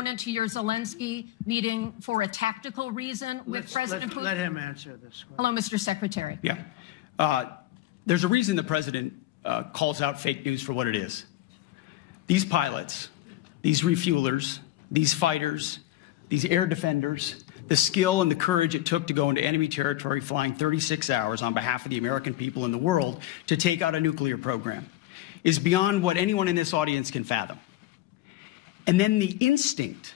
opponent to your Zelensky meeting for a tactical reason with President Putin? Let him answer this question. Hello, Mr. Secretary. Yeah. There's a reason the president calls out fake news for what it is. These pilots, these refuelers, these fighters, these air defenders, the skill and the courage it took to go into enemy territory flying 36 hours on behalf of the American people and the world to take out a nuclear program is beyond what anyone in this audience can fathom. And then the instinct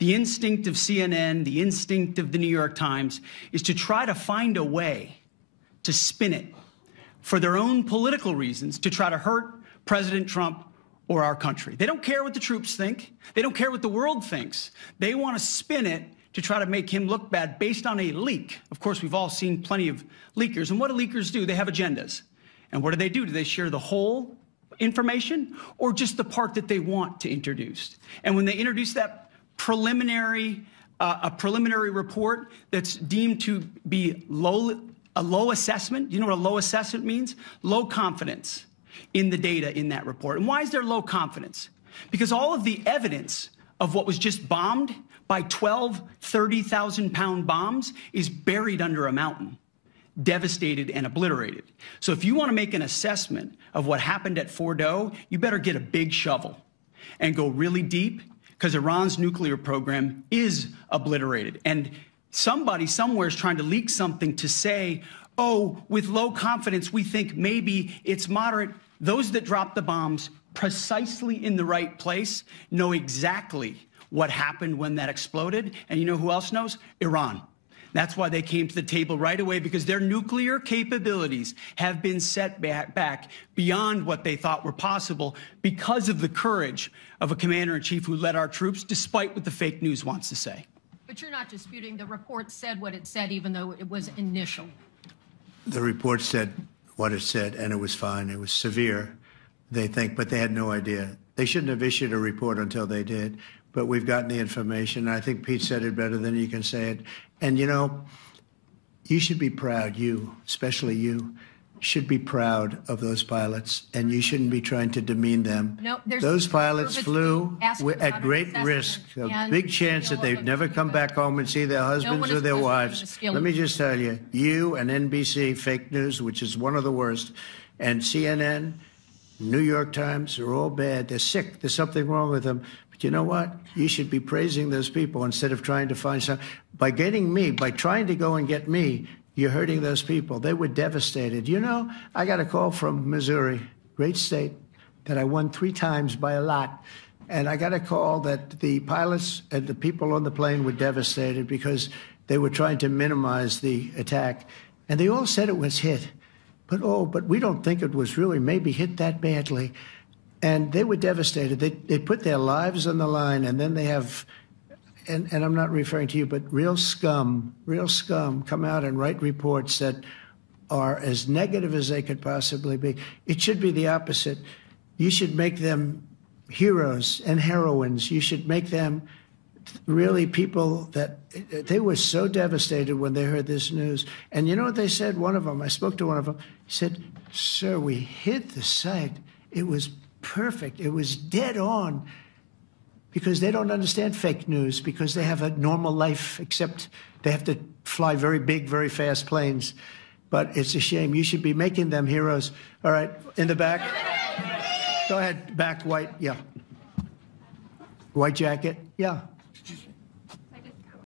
of CNN, the instinct of the New York Times is to try to find a way to spin it for their own political reasons to try to hurt President Trump or our country. They don't care what the troops think. They don't care what the world thinks. They want to spin it to try to make him look bad based on a leak. Of course, we've all seen plenty of leakers. And what do leakers do? They have agendas. And what do? Do they share the whole information or just the part that they want to introduce? And when they introduce that preliminary report that's deemed to be a low assessment, you know what a low assessment means? Low confidence in the data in that report. And why is there low confidence? Because all of the evidence of what was just bombed by 12 30,000-pound bombs is buried under a mountain, devastated and obliterated. So if you want to make an assessment of what happened at Fordo, you better get a big shovel and go really deep, because Iran's nuclear program is obliterated. And somebody somewhere is trying to leak something to say, oh, with low confidence, we think maybe it's moderate. Those that dropped the bombs precisely in the right place know exactly what happened when that exploded. And you know who else knows? Iran. That's why they came to the table right away, because their nuclear capabilities have been set back beyond what they thought were possible because of the courage of a commander-in-chief who led our troops, despite what the fake news wants to say. But you're not disputing the report said what it said, even though it was initial. The report said what it said, and it was fine. It was severe, they think, but they had no idea. They shouldn't have issued a report until they did. But we've gotten the information. I think Pete said it better than you can say it. And, you know, you should be proud, you, especially you, should be proud of those pilots, and you shouldn't be trying to demean them. No, those pilots flew at great risk, a big chance that they'd never come back home and see their husbands or their wives. Let me just tell you, you and NBC, fake news, which is one of the worst, and CNN, New York Times, are all bad. They're sick. There's something wrong with them. But you know what? You should be praising those people instead of trying to find some. By getting me, by trying to go and get me, you're hurting those people. They were devastated. You know, I got a call from Missouri, great state, that I won 3 times by a lot. And I got a call that the pilots and the people on the plane were devastated because they were trying to minimize the attack. And they all said it was hit. But we don't think it was really maybe hit that badly. And they were devastated. They put their lives on the line, and then they have, and I'm not referring to you, but real scum come out and write reports that are as negative as they could possibly be. It should be the opposite. You should make them heroes and heroines. You should make them really people that they were so devastated when they heard this news. And you know what they said? One of them, I spoke to one of them, he said, "Sir, we hit the site. It was perfect. It was dead on," because they don't understand fake news, because they have a normal life, except they have to fly very big, very fast planes. But it's a shame. You should be making them heroes. All right, in the back. Go ahead, back, white, yeah. White jacket, yeah.